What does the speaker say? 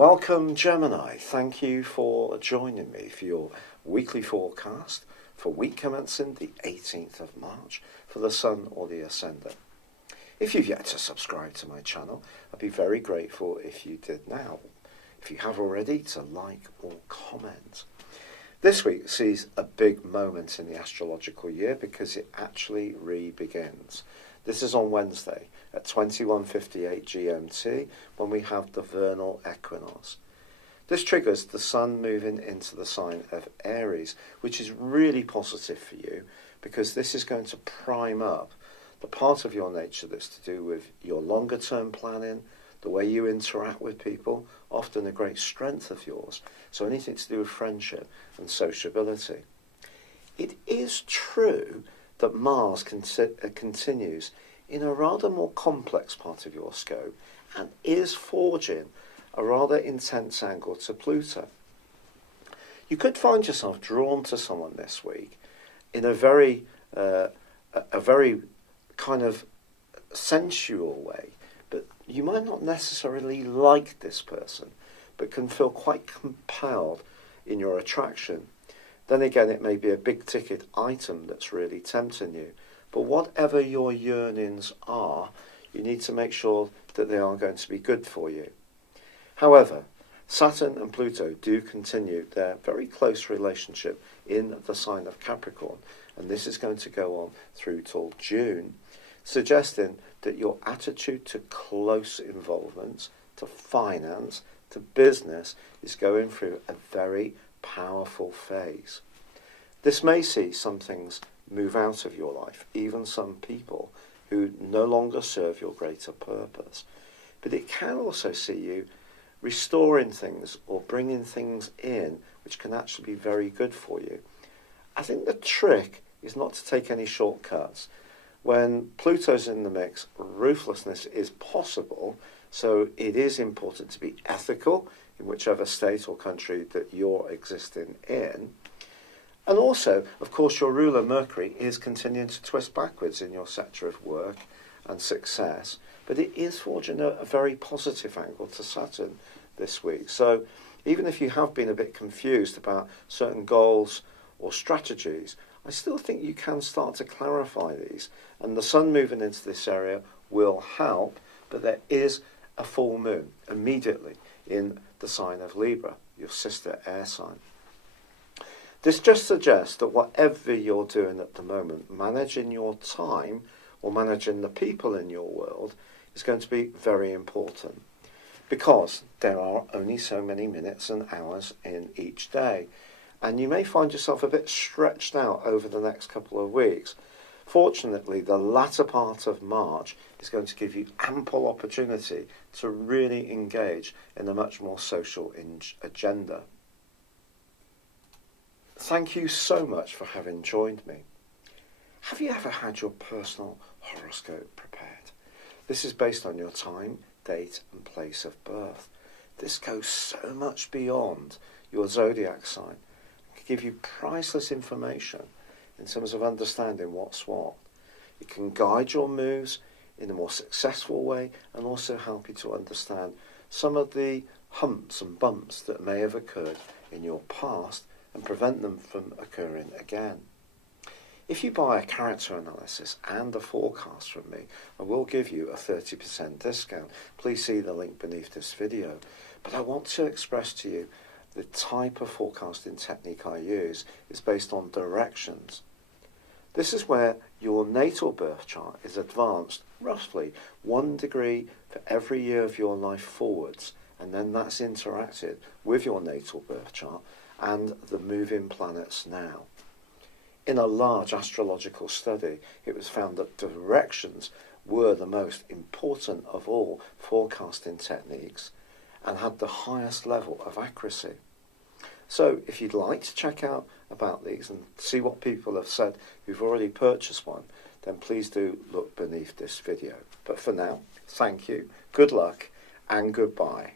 Welcome, Gemini. Thank you for joining me for your weekly forecast for week commencing the 18th of March for the Sun or the Ascendant. If you've yet to subscribe to my channel, I'd be very grateful if you did now. If you have already, to like or comment. This week sees a big moment in the astrological year because it actually re-begins. This is on Wednesday at 21:58 GMT when we have the vernal equinox. This triggers the Sun moving into the sign of Aries, which is really positive for you because this is going to prime up the part of your nature that's to do with your longer term planning, the way you interact with people, often a great strength of yours. So anything to do with friendship and sociability. It is true that Mars continues in a rather more complex part of your scope and is forging a rather intense angle to Pluto. You could find yourself drawn to someone this week in a very kind of sensual way, but you might not necessarily like this person, but can feel quite compelled in your attraction. Then again, it may be a big ticket item that's really tempting you. But whatever your yearnings are, you need to make sure that they are going to be good for you. However, Saturn and Pluto do continue their very close relationship in the sign of Capricorn, and this is going to go on through till June, suggesting that your attitude to close involvement, to finance, to business is going through a very powerful phase. This may see some things move out of your life, even some people who no longer serve your greater purpose. But it can also see you restoring things or bringing things in which can actually be very good for you. I think the trick is not to take any shortcuts. When Pluto's in the mix, ruthlessness is possible, so it is important to be ethical in whichever state or country that you're existing in. And also, of course, your ruler Mercury is continuing to twist backwards in your sector of work and success, but it is forging a very positive angle to Saturn this week. So even if you have been a bit confused about certain goals or strategies, I still think you can start to clarify these. And the Sun moving into this area will help, but there is a full moon immediately in the sign of Libra, your sister air sign. This just suggests that whatever you're doing at the moment, managing your time or managing the people in your world is going to be very important because there are only so many minutes and hours in each day. And you may find yourself a bit stretched out over the next couple of weeks. Fortunately, the latter part of March is going to give you ample opportunity to really engage in a much more social agenda. Thank you so much for having joined me. Have you ever had your personal horoscope prepared? This is based on your time, date and place of birth. This goes so much beyond your zodiac sign. It can give you priceless information in terms of understanding what's what. It can guide your moves in a more successful way and also help you to understand some of the humps and bumps that may have occurred in your past and prevent them from occurring again. If you buy a character analysis and a forecast from me, I will give you a 30% discount. Please see the link beneath this video. But I want to express to you the type of forecasting technique I use is based on directions. This is where your natal birth chart is advanced roughly 1 degree for every year of your life forwards, and then that's interacted with your natal birth chart and the moving planets now. In a large astrological study, it was found that directions were the most important of all forecasting techniques and had the highest level of accuracy. So if you'd like to check out about these and see what people have said who've already purchased one, then please do look beneath this video. But for now, thank you, good luck and goodbye.